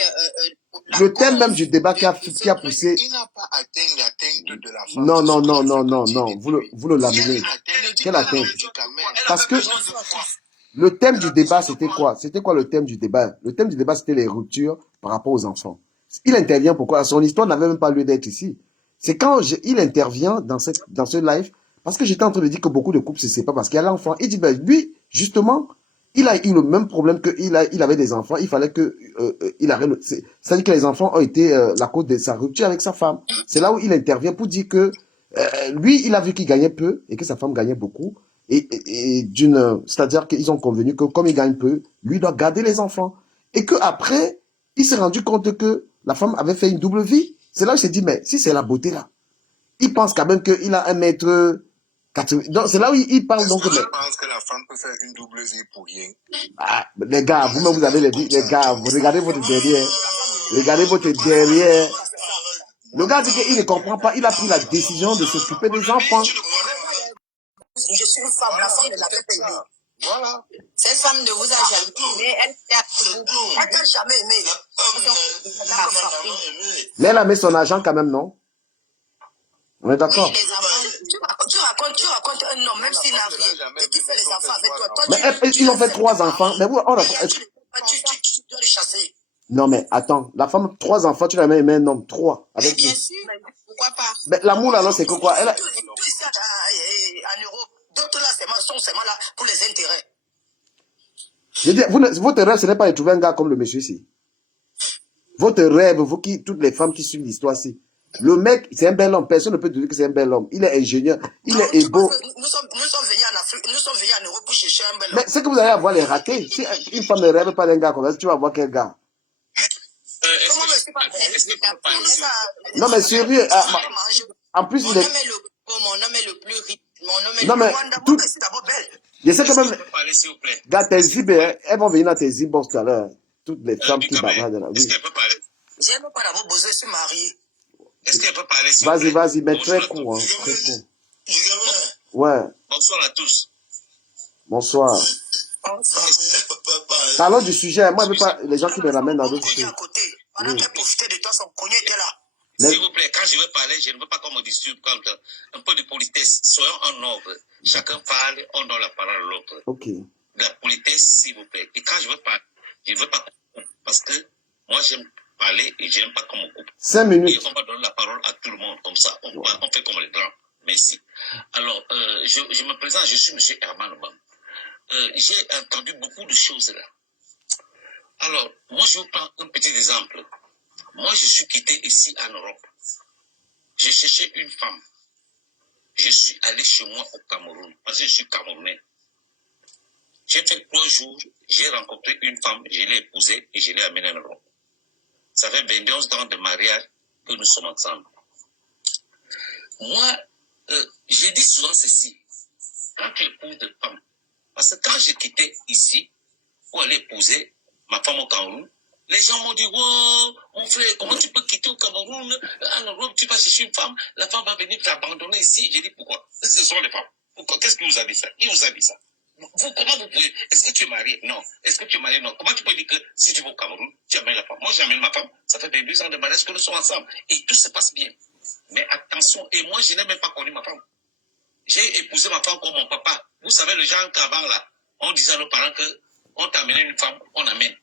Le thème même du débat qui a poussé... Il n'a pas atteint l'atteinte de la femme. Non. Vous le laminez. Quelle atteinte? Parce que... Le thème du débat, c'était quoi? C'était quoi le thème du débat? Le thème du débat, c'était les ruptures par rapport aux enfants. Il intervient pourquoi? Son histoire n'avait même pas lieu d'être ici. C'est quand il intervient dans ce live, parce que j'étais en train de dire que beaucoup de couples se séparent parce qu'il y a l'enfant. Il dit, ben, lui, justement, il a eu le même problème qu'il avait des enfants. Il fallait que il arrête. C'est-à-dire que les enfants ont été la cause de sa rupture avec sa femme. C'est là où il intervient pour dire que lui, il a vu qu'il gagnait peu et que sa femme gagnait beaucoup. C'est-à-dire qu'ils ont convenu que comme il gagne peu, lui doit garder les enfants. Et que après, il s'est rendu compte que la femme avait fait une double vie. C'est là où il s'est dit, mais si c'est la beauté là, il pense quand même qu'il a 1m80. Donc c'est là où il parle donc. Je pense que la femme peut faire une double vie pour rien. Ah, les gars, vous-même vous avez les gars, vous regardez votre derrière. Regardez votre derrière. Le gars dit qu'il ne comprend pas. Il a pris la décision de s'occuper des enfants. Je suis une femme, la femme de la tête aimée. Voilà. Cette femme ne vous a jamais aimé, elle t'a jamais aimé. Mais elle a mis son argent quand même, non? On est d'accord? Oui, les enfants, tu racontes un homme, même s'il n'a rien, et qui fait les enfants avec toi. Mais ils ont fait 3 enfants. Mais vous, tu dois les chasser. Non, mais attends, la femme, 3 enfants, tu l'as même aimé un homme, 3. Avec bien sûr, pourquoi pas? Mais l'amour, alors, c'est que quoi? Elle a... Tout ici en Europe, d'autres là sont seulement là pour les intérêts. Je dis, votre rêve, ce n'est pas de trouver un gars comme le monsieur ici. Votre rêve, toutes les femmes qui suivent l'histoire ici. Le mec, c'est un bel homme. Personne ne peut dire que c'est un bel homme. Il est ingénieur. Il est beau. Nous sommes venus en Afrique, nous sommes venus en Europe pour chercher un bel homme. Mais c'est que vous allez avoir les ratés. Si une femme ne rêve pas d'un gars comme ça, tu vas voir quel gars. Non, mais sérieux. En plus, il est... Mon homme est le plus riche. Non, mais tout... Je sais quand même... Gars, tes zib, elles vont venir dans tes inbox tout à l'heure. Toutes les femmes qui bavardent là. Est-ce qu'elle peut parler? J'aime pas d'abord bosser sur marié. Est-ce qu'elle peut parler, s'il vous plaît? Vas-y, mais très court, hein. Très court. Ouais. Bonsoir à tous. Bonsoir. Parlons du sujet. Moi, je veux pas les gens qui me ramènent dans d'autres choses. Pendant qu'elle profitait de toi, son cogné était là. S'il vous plaît, quand je veux parler, je ne veux pas qu'on me disturbe. Un peu de politesse. Soyons en ordre. Chacun parle, on donne la parole à l'autre. Ok. La politesse, s'il vous plaît. Et quand je veux parler, je ne veux pas qu'on coupe. Parce que moi, j'aime parler et je n'aime pas qu'on me coupe. 5 minutes. Et on va donner la parole à tout le monde. Comme ça, on fait comme les grands. Merci. Alors, je me présente, je suis M. Herman Obam. J'ai entendu beaucoup de choses là. Alors, moi, je vous prends un petit exemple. Moi, je suis quitté ici en Europe. J'ai cherché une femme. Je suis allé chez moi au Cameroun, parce que je suis Camerounais. J'ai fait 3 jours, j'ai rencontré une femme, je l'ai épousée et je l'ai amenée en Europe. Ça fait 21 ans de mariage que nous sommes ensemble. Moi, je dis souvent ceci. Quand tu épouses de femme, parce que quand j'ai quitté ici, pour aller épouser ma femme au Cameroun, les gens m'ont dit, wow, mon frère, comment tu peux quitter au Cameroun, en Europe, tu vas chercher une femme, la femme va venir t'abandonner ici. J'ai dit, pourquoi? Ce sont les femmes. Qu'est-ce que vous avez fait? Qui vous a dit ça? Comment vous pouvez? Est-ce que tu es marié? Non. Est-ce que tu es marié? Non. Comment tu peux dire que si tu vas au Cameroun, tu amènes la femme? Moi, j'amène ma femme. Ça fait 2 ans de mariage que nous sommes ensemble. Et tout se passe bien. Mais attention, et moi, je n'ai même pas connu ma femme. J'ai épousé ma femme comme mon papa. Vous savez, les gens qu'avant, là, on disait à nos parents que on t'a amené une femme, on amène.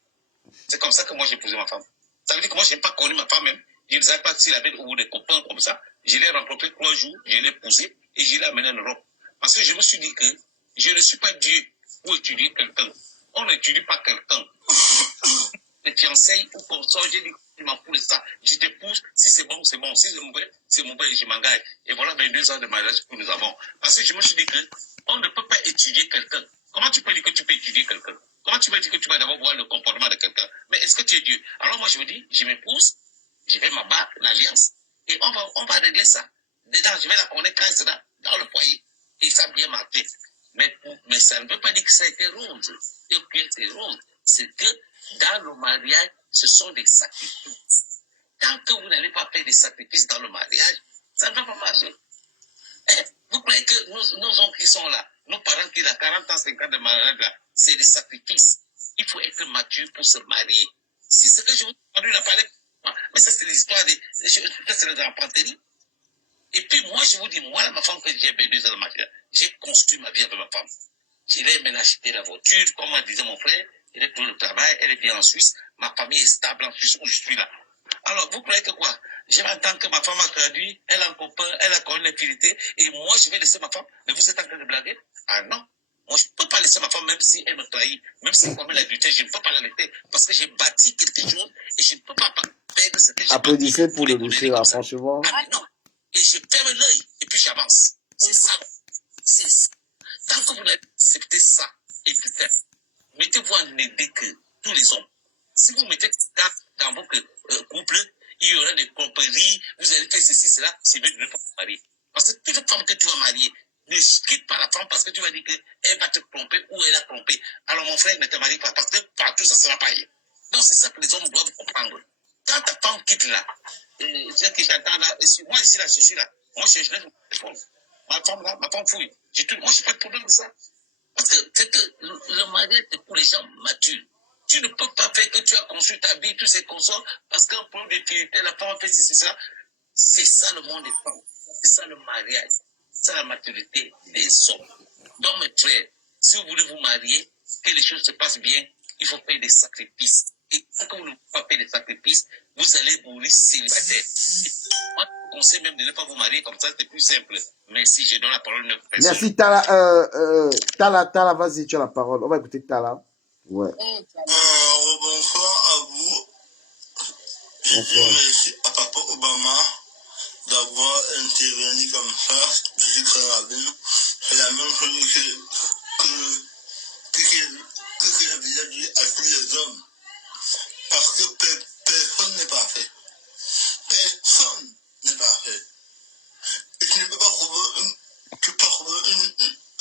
C'est comme ça que moi j'ai épousé ma femme. Ça veut dire que moi je n'ai pas connu ma femme même. Je ne savais pas s'il avait ou des copains comme ça. Je l'ai rencontré 3 jours, je l'ai épousé et je l'ai amené en Europe. Parce que je me suis dit que je ne suis pas Dieu pour étudier quelqu'un. On n'étudie pas quelqu'un. Les fiançailles ou comme ça, j'ai dit, je m'en fous de ça. Je t'épouse, si c'est bon, c'est bon. Si c'est mauvais, et je m'engage. Et voilà 22 ans de mariage que nous avons. Parce que je me suis dit que on ne peut pas étudier quelqu'un. Comment tu peux dire que tu peux étudier quelqu'un? Comment tu peux dire que tu vas d'abord voir le comportement de quelqu'un? Mais est-ce que tu es Dieu? Alors moi je me dis, je m'épouse, je vais m'abattre l'alliance et on va régler ça. Dedans, je vais la connaître quand elle sera dans le foyer. Et ça a bien marché. Mais ça ne veut pas dire que ça a été rose. Et puis c'est rose. C'est que dans le mariage, ce sont des sacrifices. Tant que vous n'allez pas faire des sacrifices dans le mariage, ça ne va pas marcher. Vous croyez que nos oncles qui sont là, nos parents qui ont 40 ans, 50 ans de mariage là, c'est des sacrifices. Il faut être mature pour se marier. Si ce que je vous ai demandé, parlé, mais ça c'est l'histoire c'est de la pantérie. Et puis moi je vous dis, moi ma femme que j'ai 2 ans de mariage, j'ai construit ma vie avec ma femme. Je l'ai même acheté la voiture, comme disait mon frère, elle est pour le travail, elle est bien en Suisse, ma famille est stable en Suisse où je suis là. Alors, vous croyez que quoi? Je m'entends que ma femme a traduit, elle a un copain, elle a connu l'infidélité, et moi je vais laisser ma femme. Mais vous êtes en train de blaguer? Ah non. Moi, je ne peux pas laisser ma femme, même si elle me trahit, même si elle commet l'adultère, je ne peux pas la laisser parce que j'ai bâti quelque chose et je ne peux pas perdre ce que j'ai bâti. Applaudissez pour le monsieur, là, franchement. Ah, non. Et je ferme l'œil et puis j'avance. C'est ça. C'est ça. Tant que vous acceptez ça, et putain, mettez-vous en idée que tous les hommes, si vous mettez ça dans votre couple, il y aura des tromperies, vous allez faire ceci, cela, c'est mieux de ne pas vous marier. Parce que toute femme que tu vas marier, ne quitte pas la femme parce que tu vas dire qu'elle va te tromper ou elle a trompé. Alors mon frère, ne te marie pas parce que partout ça sera pareil. Donc c'est ça que les hommes doivent comprendre. Quand ta femme quitte là, c'est que j'entends là, moi ici là, je suis là, moi je laisse mon téléphone. Ma femme fouille. Moi je n'ai pas de problème de ça. Parce que le mariage c'est pour les gens matures. Tu ne peux pas faire que tu as conçu ta vie, tous ces consorts, parce qu'un point de fidélité, la femme fait ceci, ça. C'est ça le monde des femmes. C'est ça le mariage. C'est la maturité des hommes. Donc mes frères, si vous voulez vous marier, que les choses se passent bien, il faut faire des sacrifices. Et quand vous ne pouvez pas faire des sacrifices, vous allez mourir célibataire. Moi, je vous conseille même de ne pas vous marier comme ça, c'est plus simple. Merci, je donne la parole à une personne. Merci, Tala, vas-y, tu as la parole. On va écouter Tala. Ouais. Bonsoir à vous. Je dis merci à Papa Obama d'avoir intervenu comme ça. Je suis très ravi. C'est la même chose que j'avais dit à tous les hommes. Parce que personne n'est parfait. Personne n'est parfait. Et tu ne peux pas trouver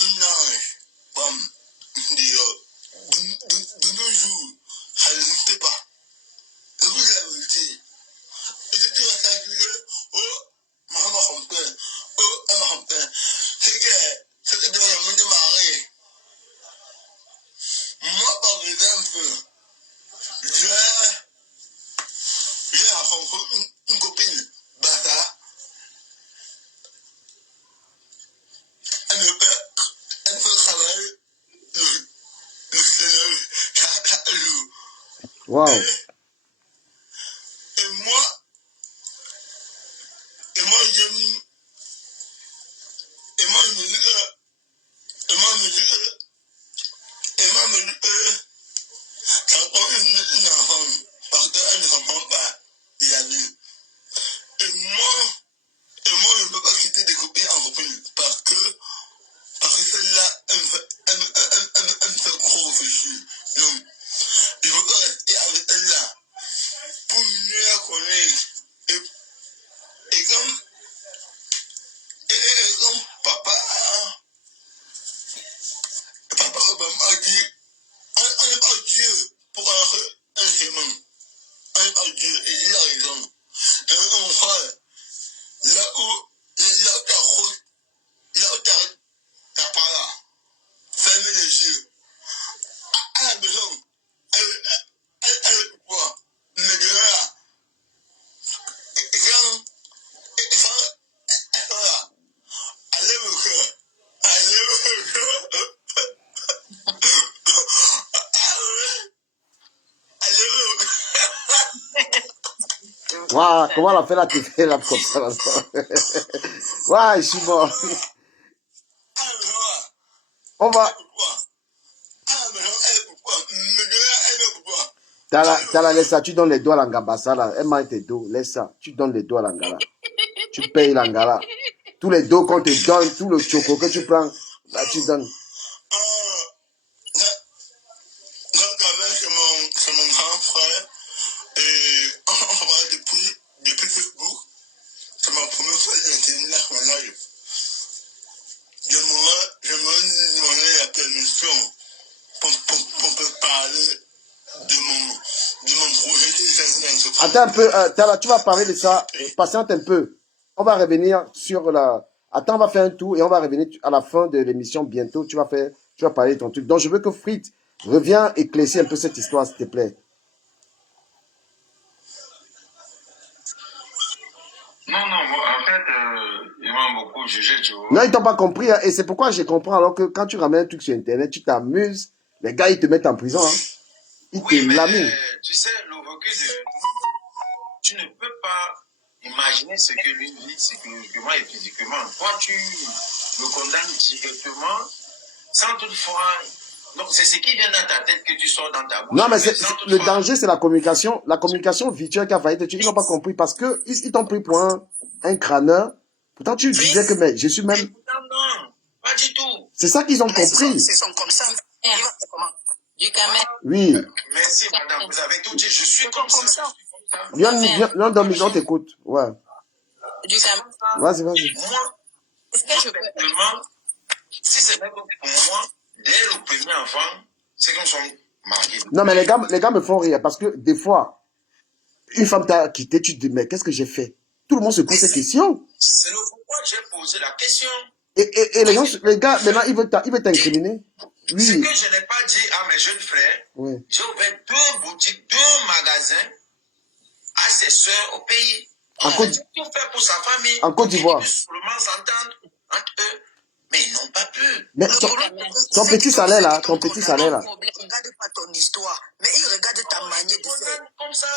une ange femme de nos jours. Ça n'existe pas. C'est tout la vérité. Et si tu restes à dire, oh, ma femme m'a trompé, oh, elle m'a trompé, c'est que c'était de la de mariée. Moi, par exemple, j'ai rencontré une copine, Bata. Elle peut travailler le Seigneur chaque jour. Wow. Et moi, je me dis ça prend une enfant, parce qu'elle ne comprend pas la vie. Et moi, je ne peux pas quitter des copines en copine, parce que celle-là, elle me fait trop réfléchir. Non, je ne veux pas rester avec elle-là, pour mieux la connaître. Et comme papa Obama a dit, on n'est pas Dieu pour un chemin. On n'est pas Dieu, et il a raison. Et mon frère, là où t'as pas là, ferme les yeux. À la maison, elle peut pas. Mais de là, et quand elle est là, elle lève le cœur. Elle lève le cœur. Waouh, comment elle a fait la TV là comme ça là. Waouh, je suis mort. On va. Tala, laisse ça, tu donnes les doigts à l'angabassa là. Elle m'a tes dos, laisse ça. Tu donnes les doigts à l'angala. Tu payes l'angala. Tous les dos qu'on te donne, tout le choco que tu prends, là tu donnes. C'est mon grand frère. Et on parlait depuis Facebook. C'est ma première fois d'intervenir là sur live. J'aimerais demander la permission pour parler de mon projet qui est. Attends un peu, Tala, tu vas parler de ça. Patiente un peu. On va revenir sur la. Attends, on va faire un tour et on va revenir à la fin de l'émission bientôt. Tu vas parler de ton truc. Donc je veux que Fritz revienne éclaircir un peu cette histoire, s'il te plaît. Non, en fait, ils m'ont beaucoup jugé, tu vois. Non, ils t'ont pas compris. Hein, et c'est pourquoi je comprends. Alors que quand tu ramènes un truc sur Internet, tu t'amuses. Les gars, ils te mettent en prison. Hein. Ils te laminent. Tu sais, le recul de... Tu ne peux pas imaginer ce que lui vit psychologiquement et physiquement. Quand tu le condamnes directement, sans toutefois... Donc, c'est ce qui vient dans ta tête que tu sors dans ta bouche. Non, mais le danger, c'est la communication. La communication virtuelle qui a failli te tuer. Ils n'ont pas compris parce que ils t'ont pris pour un crâneur. Pourtant, tu disais que mais je suis même... Non, pas du tout. C'est ça qu'ils ont compris. Ils sont comme ça. Du Camer. Oui. Merci, madame. Vous avez tout dit. Je suis comme ça. Viens, Dominique, on t'écoute. Ouais. Du Camer. Vas-y. Moi, Est-ce que je peux... si c'est même pour moi, dès le premier enfant, c'est qu'on soit mariés. Non, mais les gars me font rire parce que des fois, une femme t'a quitté, tu te dis, mais qu'est-ce que j'ai fait? Tout le monde se pose ces questions. C'est le pourquoi j'ai posé la question. Et les gars, maintenant, ils veulent t'incriminer. Oui. Ce que je n'ai pas dit à mes jeunes frères, Oui. j'ai ouvert 2 boutiques, 2 magasins à ses soeurs au pays. En Côte Tout fait pour sa famille. En Côte d'Ivoire. Ils puissent seulement s'entendre entre eux. Mais ils n'ont pas pu. Mais ton petit salaire là, ton petit salaire là. Ils ne regardent pas ton histoire, mais ils regardent ta manière de faire. Comme ça.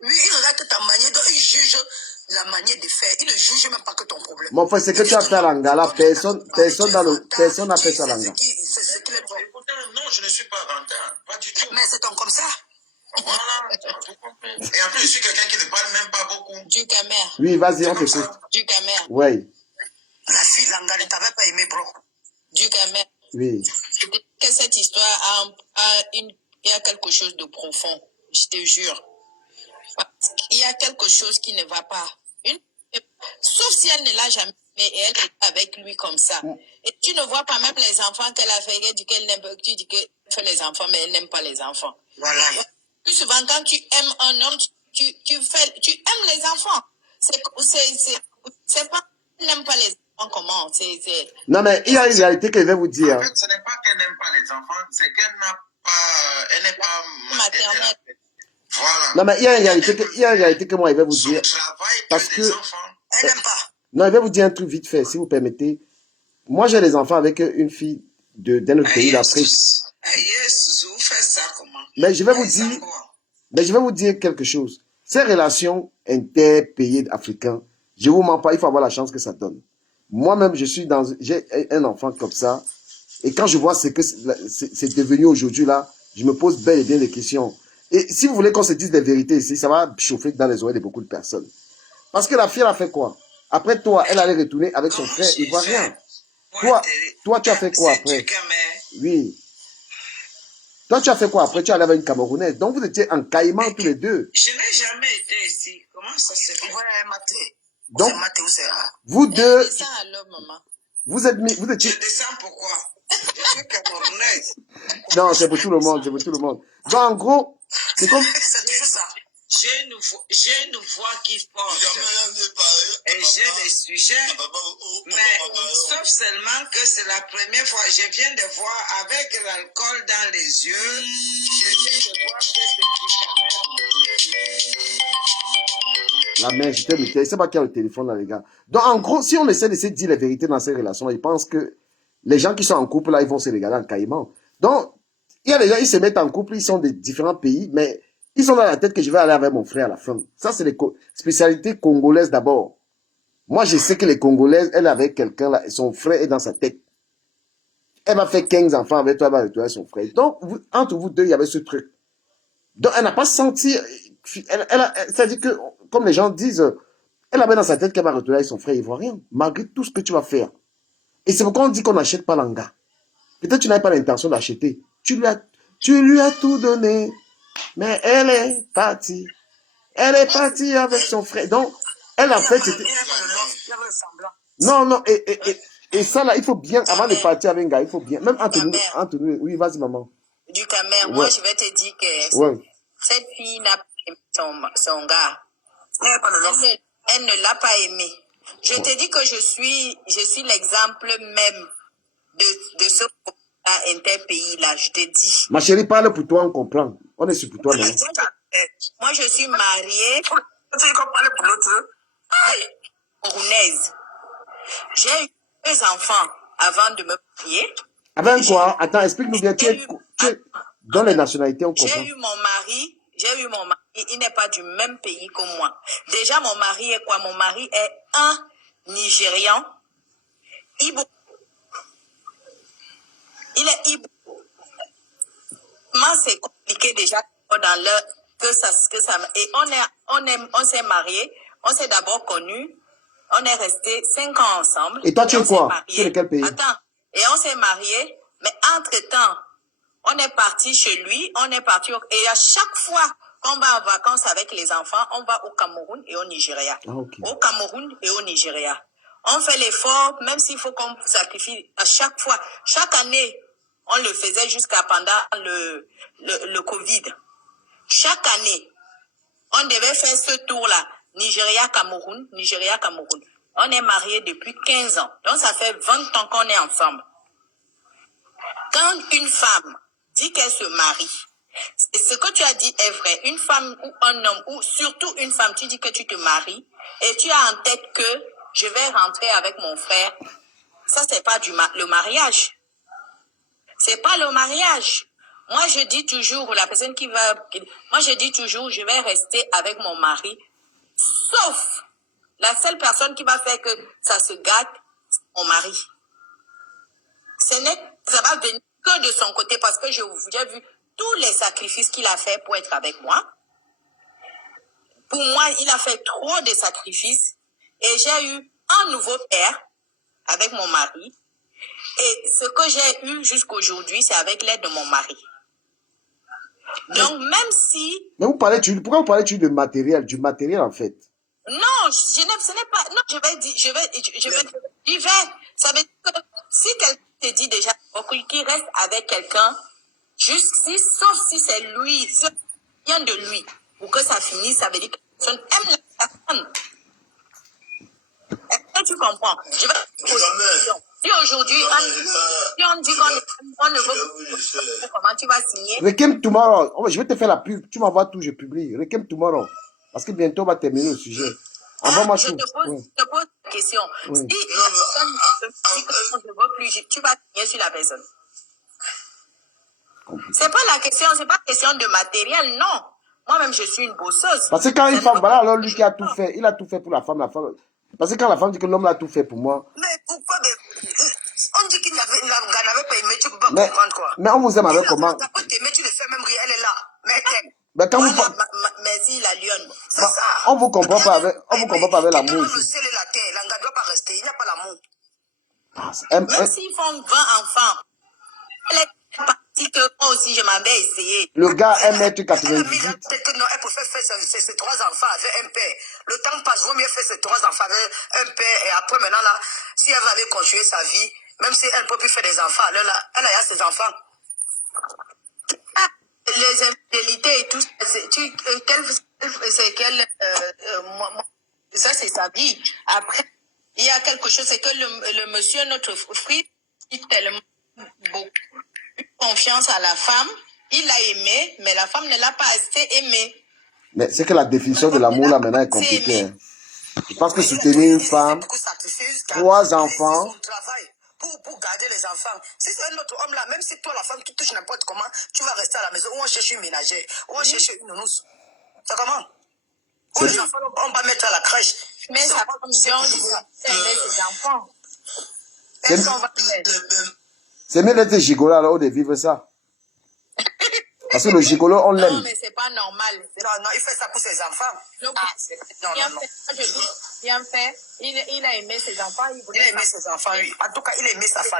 Oui, ils regardent ta manière, donc ils jugent la manière de faire. Ils ne jugent même pas que ton problème. Mon frère, c'est que tu as fait à l'Angala. Personne n'a fait ça à l'Angala. Pourtant, non, je ne suis pas rentable. Pas du tout. Mais c'est ton comme ça. Voilà, tu as tout compris. Et en plus, je suis quelqu'un qui ne parle même pas beaucoup. Du Camer. Oui, vas-y, on t'écoute. Du Camer. Oui. La fille Langala, tu n'avais pas aimé, bro. Du Camer. Oui. Que cette histoire il y a quelque chose de profond, je te jure. Il y a quelque chose qui ne va pas. Sauf si elle ne l'a jamais, mais elle est avec lui comme ça. Et tu ne vois pas même les enfants qu'elle a fait. Elle dit qu'elle n'aime pas, tu dis qu'elle fait les enfants, mais elle n'aime pas les enfants. Voilà. Plus souvent, quand tu aimes un homme, tu aimes les enfants. C'est pas, elle n'aime pas les enfants, comment? Non, mais il y a une réalité que je vais vous dire. En fait, ce n'est pas qu'elle n'aime pas les enfants, c'est qu'elle n'a pas, elle n'est pas maternelle. Voilà. Non, mais il y a une réalité que moi, je vais vous dire. Parce que... Elle n'aime pas. Non, je vais vous dire un truc vite fait, si vous permettez. Moi, j'ai des enfants avec une fille d'un autre pays d'Afrique. Vous faites ça comment? Mais je vais vous dire quelque chose. Ces relations interpays africains, je vous mens pas, il faut avoir la chance que ça donne. Moi-même, j'ai un enfant comme ça. Et quand je vois ce que c'est devenu aujourd'hui là, je me pose bel et bien des questions. Et si vous voulez qu'on se dise des vérités ici, ça va chauffer dans les oreilles de beaucoup de personnes. Parce que la fille, elle a fait quoi? Après toi, elle allait retourner avec son frère ivoirien. Toi, tu as fait quoi après? Oui. Toi, tu as fait quoi après? Tu es allé avec une Camerounaise. Donc, vous étiez en caïman tous les deux. Je n'ai jamais été ici. Comment ça se fait? Donc, vous deux... Vous étiez... Je descends pourquoi? Je suis Camerounaise. Non, c'est pour tout le monde, Donc, en gros, c'est comme... C'est toujours ça. J'ai une voix qui porte et j'ai des sujets, mais sauf seulement que c'est la première fois, je viens de voir avec l'alcool dans les yeux, je viens de voir que c'est du La mère, j'étais muté, je ne sais pas qui a le téléphone là, les gars. Donc, en gros, si on essaie de se dire les vérités dans ces relations, ils pensent que les gens qui sont en couple là, ils vont se régaler en caïman. Donc, il y a des gens, ils se mettent en couple, ils sont de différents pays, mais ils ont dans la tête que je vais aller avec mon frère à la fin. Ça, c'est les spécialités congolaises d'abord. Moi, je sais que les Congolaises, elle est avec quelqu'un là, et son frère est dans sa tête. Elle va faire 15 enfants avec toi, elle va retrouver son frère. Donc, entre vous deux, il y avait ce truc. Donc, elle n'a pas senti... C'est-à-dire que, comme les gens disent, elle avait dans sa tête qu'elle va retrouver avec son frère ivoirien, malgré tout ce que tu vas faire. Et c'est pourquoi on dit qu'on n'achète pas l'anga. Peut-être que tu n'avais pas l'intention d'acheter. Tu lui as tout donné. Mais elle est partie. Elle est partie avec son frère. Donc, elle a fait... Non, et ça là, il faut bien, avant de partir avec un gars, il faut bien... Même Anthony, oui, vas-y maman. Du Camer, moi je vais te dire que cette fille n'a pas aimé son gars. Elle ne l'a pas aimé. Je te dis que je suis l'exemple même de ce interpays là, je te dis. Ma chérie, parle pour toi, on comprend. On est sur pour toi, non? Moi, je suis mariée. Congolaise. J'ai eu 2 enfants avant de me marier. Avec quoi? Attends, explique-nous bien. Tu es dans les nationalités, on comprend. J'ai eu mon mari. Il n'est pas du même pays que moi. Déjà, mon mari est quoi? Mon mari est un Nigérian. Il est hibou. C'est compliqué déjà dans leur que ça et on s'est mariés, on s'est d'abord connus, on est restés 5 ans ensemble. Et toi tu es quoi? Tu es de quel pays? Attends, et on s'est mariés, mais entre-temps, on est parti chez lui, et à chaque fois qu'on va en vacances avec les enfants, on va au Cameroun et au Nigeria. Ah, okay. Au Cameroun et au Nigeria. On fait l'effort, même s'il faut qu'on sacrifie à chaque fois. Chaque année, on le faisait jusqu'à pendant le Covid. Chaque année, on devait faire ce tour-là. Nigeria-Cameroun, Nigeria-Cameroun. On est mariés depuis 15 ans. Donc, ça fait 20 ans qu'on est ensemble. Quand une femme dit qu'elle se marie, ce que tu as dit est vrai. Une femme ou un homme, ou surtout une femme, tu dis que tu te maries et tu as en tête que je vais rentrer avec mon frère. Ça, c'est pas le mariage. C'est pas le mariage. Moi, je dis toujours, je dis toujours, je vais rester avec mon mari, sauf la seule personne qui va faire que ça se gâte, c'est mon mari. Ça va venir que de son côté parce que j'ai vu tous les sacrifices qu'il a fait pour être avec moi. Pour moi, il a fait trop de sacrifices et j'ai eu un nouveau père avec mon mari. Et ce que j'ai eu jusqu'à aujourd'hui, c'est avec l'aide de mon mari. Donc, même si... Mais pourquoi vous parlez-tu de matériel, du matériel en fait? Non, ce n'est pas... Non, je vais. Ça veut dire que si quelqu'un te dit déjà qu'il reste avec quelqu'un, sauf si c'est lui, si ça vient de lui, ou que ça finisse, ça veut dire que la personne aime la personne. Est-ce que tu comprends? Je vais poser une question. Si aujourd'hui, si on dit qu'on ne veut pas, comment tu vas signer? Requiem tomorrow. Je vais te faire la pub. Tu m'envoies tout, je publie. Requiem tomorrow. Parce que bientôt on va terminer le sujet. Envoie-moi tout. Je te pose la question. Oui. Si la personne dit que je ne veux plus, tu vas signer sur la personne. C'est pas la question, c'est pas question de matériel, non. Moi-même, je suis une bosseuse. Parce que quand une femme, voilà, alors lui qui a tout fait, il a tout fait pour la femme. Parce que quand la femme dit que l'homme a tout fait pour moi. Mais pourquoi on dit qu'il n'avait pas aimé, tu ne peux pas comprendre quoi. Mais on vous aime avec comment? Mais tu le fais même rire, elle est là. Mais elle t'aime. Mais quand vous merci la lionne. C'est ça. On vous comprend pas avec, l'amour. Le ciel et la terre, l'anga ne doit pas rester, il n'y a pas l'amour. Même s'ils font 20 enfants, elle est partie que moi aussi je m'en vais essayer. Le gars 1m98. Peut-être que non, elle préfère faire ses 3 enfants avec un père. Le temps passe, vaut mieux faire ses 3 enfants avec un père. Et après, maintenant, là, si elle avait construit sa vie, même si elle ne peut plus faire des enfants, elle a ses enfants. Les infidélités et tout, ça c'est sa vie. Après, il y a quelque chose, c'est que le monsieur, notre frère, il tellement beaucoup confiance à la femme, il l'a aimé, mais la femme ne l'a pas assez aimé. Mais c'est que la définition de l'amour là maintenant est compliquée. Hein. Je pense que soutenir une femme, 3 enfants. Pour garder les enfants. Si c'est un autre homme là, même si toi la femme tu touches n'importe comment, tu vas rester à la maison ou on cherche une ménagère, ou on cherche une nounouse. C'est comment? Ou les enfants, on va mettre à la crèche. Mais ça va comme ses enfants. C'est mieux d'être gigolo alors de vivre ça. Parce que le gigolo, on l'aime. Non, mais c'est pas normal. Non, il fait ça pour ses enfants. Non. Bien fait. Il a aimé ses enfants. Il a aimé ses enfants, oui. En tout cas, il a aimé sa famille.